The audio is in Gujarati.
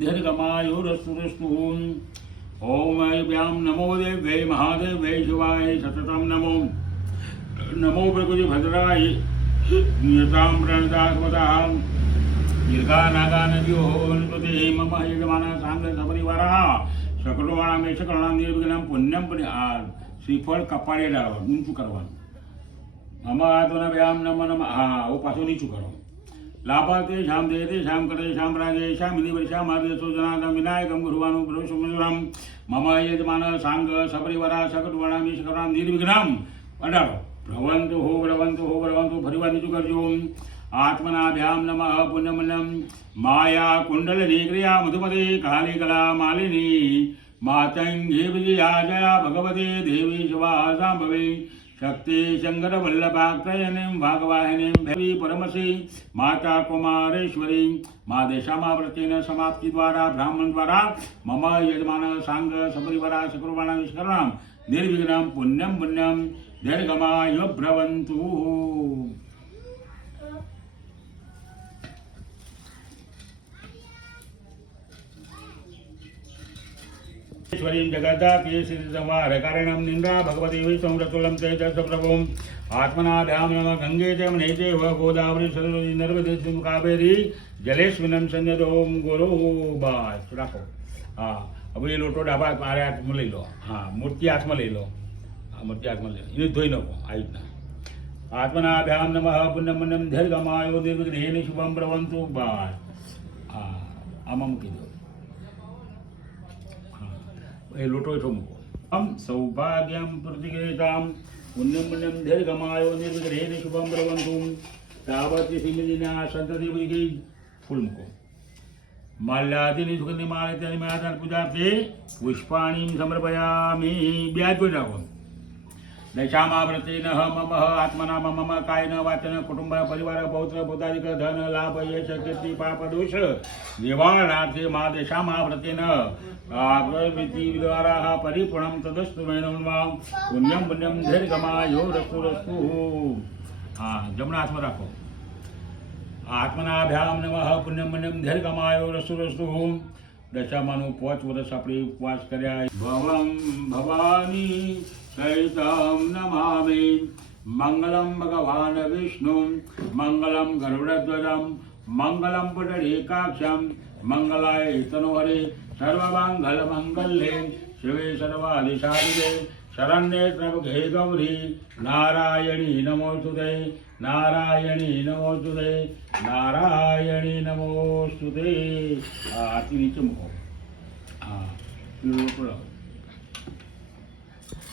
दीर्घमायुरस्तुरस्तु। ओम ऐभ्यां नमो देव्यै महादेव्यै शिवाय सततं नमो। नमो प्रकृति भद्राय नियतां प्रणतात्मतः दीर्घा नागा नद्यो वनस्पति मम यजमान सांग सपरिवारा सकलवाणा में सकलना निर्विघ्नं पुण्यम पुण्य आ श्रीफळ कपाळे લાવવાનું ઊંચું કરવાનું મમ આત્મનાભ્યામ નમઃ નમઃ હા ઓ પાછું નીચું કરો લાભાતે શામ દેતે શામ કરે શામ રાગે શામ નિવર શામ આદેશો જનાદમ વિનાયકમ ગુરુવાનું બ્રહ્મસુમરામ મમ યજમાન સાંગ સપરિવારા सकलवाणा में सकलना निर्विघ्नं અડાડો ભ્રવંતુ હો ફરીવાર નીચું કરજો आत्मनाभ्याम नमः पुण्यमन्यम माया कुंडलिनी क्रिया मधुमते काली कला मालिनी मातंगी विजया जया भगवते देवी शिवा शांभवी शक्ति शंकर वल्लभाक्रयनीं भागवाहिनीं भैरवी परमसी माता कुमारेश्वरी माँ देशामावृतेन समाप्ति द्वारा ब्राह्मण द्वारा मम यजमान सांग सपरिवारा सकलवाणा विष्करणं निर्विघ्नं पुण्यम पुण्यम दीर्घमायु भ्रवन्तु। ईश्वरीं जगदापि श्रीसंहारकारिणं निन्द्रा भगवती विष्णुरतुलं तेजसप्रभुम् आत्मनाभ्यां नमः गंगे च यमुने चैव गोदावरी सरस्वती नर्मदे सिंधु कावेरी जलेस्मिनं सन्निधोम गुरु बस રાખો હા હવે એ લોટો ડાબા મારે હાથમાં લઈ લો હા મૂર્તિ હાથમાં લઈ લો હા મૂર્તિ હાથમાં લઈ લો એને ધોઈ નાખો આ રીતના આત્મનાભ્યામ નમઃ પુણ્યમન્યમ દીર્ઘમાયો દીર્ઘધેન શુભમ ભ્રવંતુ બસ હા આમાં મૂકી દો એ લોટો એટલો મૂકો આમ સૌભાગ્યમ પ્રતિગેતામ પુણ્યમ પુણ્યમ દીર્ઘમાયો નિર્વિઘ્નેન શુભમ ભ્રવંતુ તાવતી સિમિના સંતતિ વિગી ફૂલ મૂકો માલ્યાદિની સુગંધિ માલિત્યાની માતા પૂજાર્થે પુષ્પાણીમ સમર્પયામિ બ્યાજ કોઈ રાખો દશામાવ્રતેન મમ આત્મના મમ કાયન વાચન કુટુંબ પરિવાર પૌત્ર પૌત્રાદિક ધન લાભ યશ કીર્તિ પાપ દોષ નિવારણાર્થે મા દશામાવ્રતેન પ્રવૃત્તિ દ્વારા પરિપૂર્ણમ તદસ્તુ મેનમ પુણ્યમ પુણ્યમ દીર્ઘમાયો રસ્તુ રસ્તુ હા જમણા હાથમાં રાખો આત્મનાભ્યામ નમઃ પુણ્યમ પુણ્યમ દીર્ઘમાયો રસ્તુ રસ્તુ દશામાનું 5 વર્ષ આપણે ઉપવાસ કર્યા ભવમ ભવાની સહિતમ નમામિ મંગલમ ભગવાન વિષ્ણુ મંગલમ ગરુડધ્વજમ મંગલમ પુંડરીકાક્ષમ મંગલાય તનોહરે સર્વમંગલ મંગલ્યે શિવે સર્વાધિશારિદે શરણ્યે ત્ર્યંબકે ગૌરી નારાયણી નમોસ્તુતે નારાયણી નમોસ્તુતે નારાયણી નમોસ્તુતે આરતી નીચે મૂકો હા